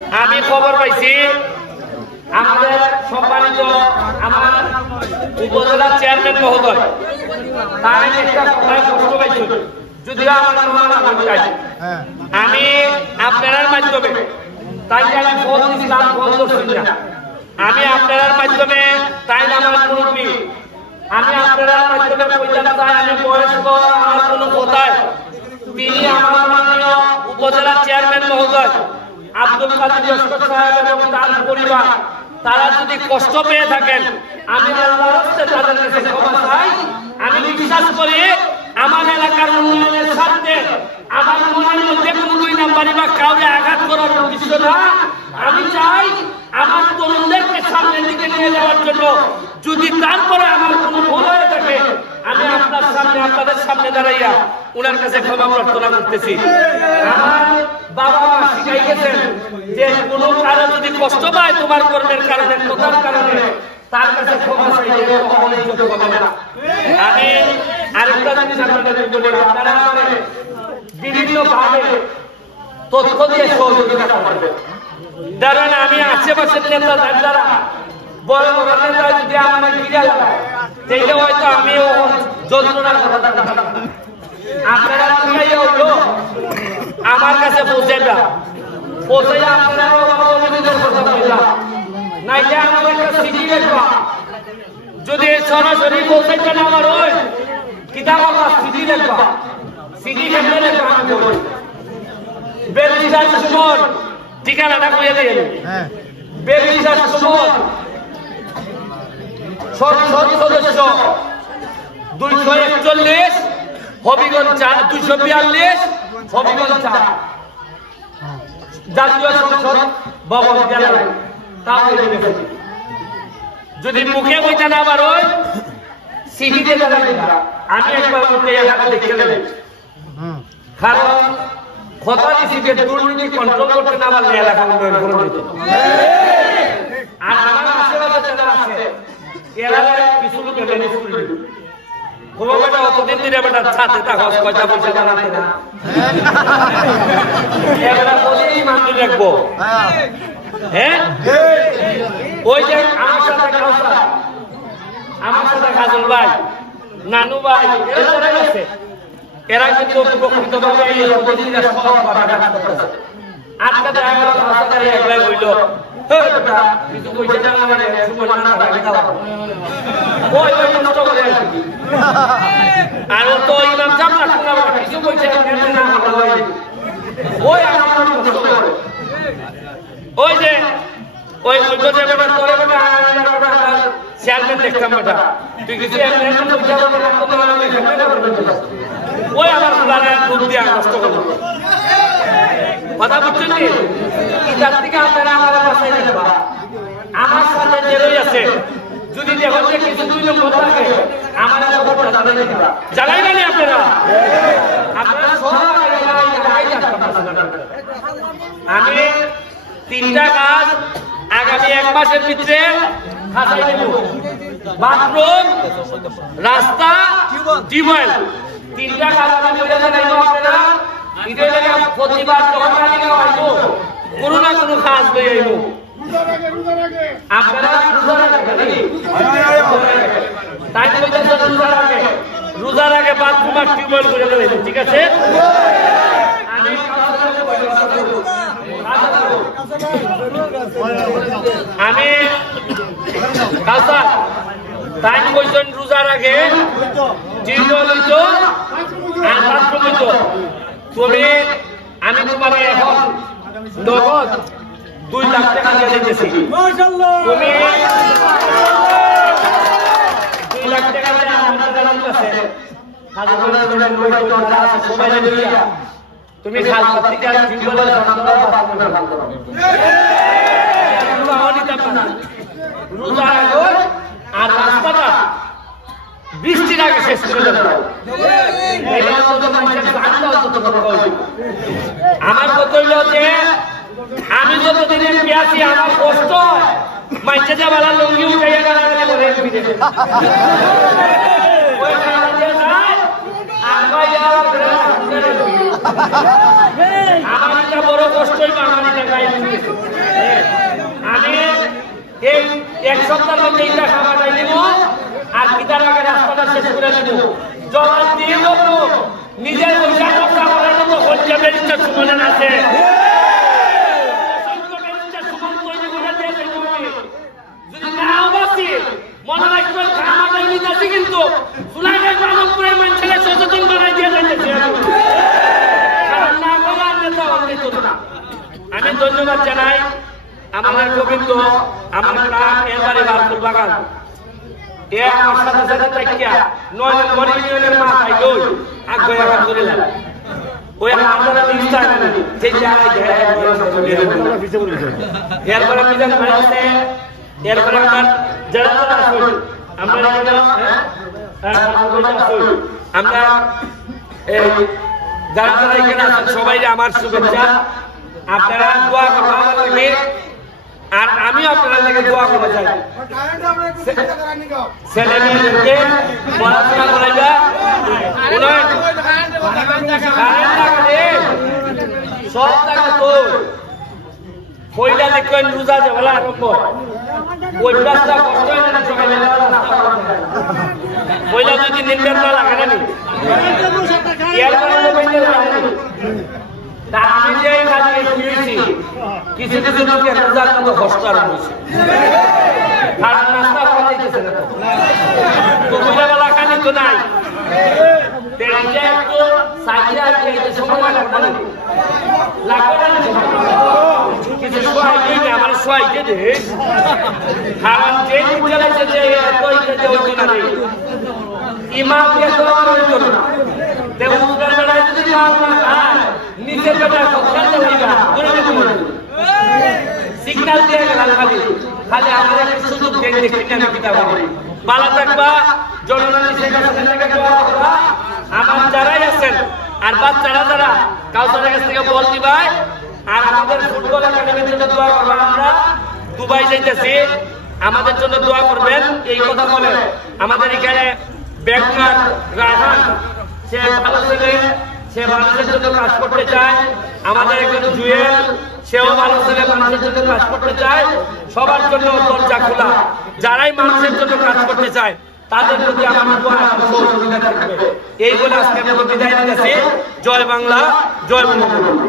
আমি খবর পাইছি আমাদের সম্মানিত আমার উপজেলার চেয়ারম্যান মহোদয় তার একটা কথায় কষ্ট পাইছি, যদিও আমার আমি আপনার মাধ্যমে তাই আমি ফোন দিলাম, ফোন ধরছি না। আমি আপনার মাধ্যমে তাই আমার মুরব্বী, আমি আপনার মাধ্যমে বললাম তাই আমি বয়স্ক আমার কোনো কোথায় তিনি আমার মাননীয় উপজেলা চেয়ারম্যান মহোদয় আব্দুল কাদের লস্কর সাহেব এবং তার পরিবার তারা যদি কষ্ট পেয়ে থাকেন আমি আল্লাহর রাস্তায় তাদের কাছে ক্ষমা চাই। আমি বিশ্বাস করি আমার এলাকার উন্নয়নের স্বার্থে আমার মনের মধ্যে কোনো দুই নাম্বারি বা কাউকে আঘাত করার উদ্দেশ্য না। আমি চাই আমার তরুণদেরকে সামনের দিকে নিয়ে যাওয়ার জন্য, যদি তারপরে আমার কোনো ভুল হয়ে থাকে আমি আপনার সামনে আপনাদের সামনে দাঁড়াইয়া ওনার কাছে ক্ষমা প্রার্থনা করতেছি। আমার বাবা মা শিখাই গেছেন যে কোনো কারো যদি কষ্ট পায় তোমার কর্মের কারণে, কথার কারণে, তার কাছে ক্ষমা চাইলে কখনোই যোগ্য হবে না। আমি আরেকটা জিনিস আপনাদের বলি, আপনারা বিভিন্ন ভাবে তথ্য দিয়ে সহযোগিতা করবেন। ধরেন আমি আশেপাশের নেতা যারা বড় বড় নেতা যদি আমার ঘিরে লাগায় তাইলে হয়তো আমিও যন্ত্রণার কথা আপনারা হলো আমার কাছে পৌঁছেটা পৌঁছে আপনারাও কথা বললাম নাইলে আমার একটা চিঠি লেখা, যদি সরাসরি পৌঁছাইতে না আমার ওই কিতাব আমার চিঠি লেখা, চিঠি লেখা লেখা আমি বলি বেরিজার সুমন ঠিকানাটা কইয়া দিয়ে বেরিজার সুমন সংসদ সদস্য 241 হবিগঞ্জ 242 হবিগঞ্জ জাতীয় সংসদ ভবন গ্যালারি। যদি মুখে বইটা না আবার ওই সিটি দিয়ে আমি একবার দেখে নেব, কারণ কথা দিচ্ছি যে দুর্নীতি কন্ট্রোল করতে না পারলে এলাকা উন্নয়ন করে দিত। আর আমার আশেপাশে যারা আছে এলাকায় কিছু লোক ম্যানেজ করে দিত বেটা অতদিন দিনে বেটা ছাতে থাকস পয়সা পয়সা জানাতে না এবার বলেই মানতে রাখবো। হ্যাঁ ওই যে আমার সাথে কাজল ভাই, নানু ভাই আছে, এরা কিন্তু প্রকৃতভাবে আজকে একলাই বইল কিছু পয়সা আর তো ইমাম কিছু পয়সা ওই যে ওই চেয়ারম্যান দেখতাম বেটা তুই কিছু ওই আমার দুধ দিয়ে নষ্ট করবো কথা বুঝছেন নি? এটার থেকে আপনারা আমার বাসায় দেখবা আমার সাথে জেরোই আছে, যদি দেখো যে কিছু 2 নম্বর থাকে আমার জানাই না আপনারা আমি 3টা কাজ আগামী 1 মাসের ভিতরে বাথরুম, রাস্তা, টিউবওয়েল 3টা কাজ আমি বলে জানাইবো। আপনারা ঈদের আগে প্রতিবার যখন কোনো না কোনো কাজ লই আইব। আপনারা রোজার আগে বাথরুম আর টিউবওয়েল করে দেবেন, ঠিক আছে? আমি কালসা টাইম কইছেন রোজার আগে টিউবওয়েল হইতো আর বাথরুম হইতো। তুমি আমি তোমার এখন নগদ 2 লাখ টাকা দিয়ে দিতেছি, তুমি 2 লাখ টাকা দিয়ে আমার কাছে তুমি খালসা থেকে টিউবওয়েলের রোজার আগে আর রাস্তাটা বৃষ্টির আগে শেষ করে দেবে। আমার কথা হইল যে আমি যতদিনের পেয়েছি আমার কষ্ট মাইছে যে বেলা লঙ্গি উঠাইয়া গেল আমার এটা বড় কষ্টই আমার এটা গায়ে আমি এই এক সপ্তাহের মধ্যে এটা খাবারটাই দিব আর কিতার আগে রাস্তাটা শেষ করে দেব জবাব দিয়ে দেবো নিজের পয়সা খরচা করার মতো হচ্ছে বেরিস্টার সুমন আছে যদি নাও বাসি মনে রাখবেন খামাটা নিতে কিন্তু সুলাইমান মানবপুরের মানুষকে সচেতন করাই দিয়ে যাচ্ছে কারণ না বলে নেতা অনেক না আমি ধন্যবাদ জানাই আমাদের গোবিন্দ আমার গ্রাম এবারে বারপুর বাগান এ আমার সাথে সাথে তাকিয়া 9 নম্বর ইউনিয়নের মাথায় লই আগে আবার করে লাগে ওই আমাদের নিস্তার যে জায়গায় এরপরে মিজান ভাই আছে এরপরে আমার যারা আছে আমরা আমরা এই যারা যারা এখানে আছেন সবাই আমার শুভেচ্ছা আপনারা দোয়া করবেন আমার লাগে আর আমি আপনাদের লাগে দোয়া করতে চাই ছেলে মেয়েদেরকে পড়াশোনা করাইবা সব টাকা তো পয়লা দেখবেন রোজা যে বলা আরম্ভ ওই রাস্তা কষ্ট হয় না সকালে পয়লা যদি নিন্দা না লাগে না আমি যে শুনেছি কিছু কিছু লোকের রোজার মতো কষ্ট আরম্ভ হয়েছে খারাপ নাস্তা করা যাইতেছে না তো পয়লাবেলা খালি তো নাই একটু সাইডে আছে সময় লাগবে কিছু সোয়াইতে আমার সোয়াইতে দে কারণ যে চালাইছে যে এত ইতে হইতো না রে ইমাম দিয়ে তো হইতো না দেবুদার বেলায় যদি ইমাম না খায় নিচের বেলায় সকাল চালাইবা ধরে দেবো সিগন্যাল দিয়ে গেল খালি খালি আমাদের একটু সুযোগ দেন দেখি না কিতা বলি বালা থাকবা জনগণের শেখ হাসিনাকে দোয়া করবা আমার যারাই আছেন আর বাচ্চারা যারা কাউসারের কাছ থেকে বল দিবাই আর আমাদের ফুটবল একাডেমির জন্য দোয়া করবেন আমরা দুবাই যাইতেছি আমাদের জন্য দোয়া করবেন এই কথা বলে আমাদের এখানে ব্যাংকার রায়হান সে ভালো ছেলে সে মানুষের জন্য কাজ করতে চায় আমাদের একজন জুয়েল সেও ভালো ছেলে মানুষের জন্য কাজ করতে চায় সবার জন্য দরজা খোলা যারাই মানুষের জন্য কাজ করতে চায় তাদের প্রতি আমার দোয়া সহযোগিতা থাকবে এই বলে আজকে আমি বিদায় নিতেছি জয় বাংলা জয় বঙ্গবন্ধু।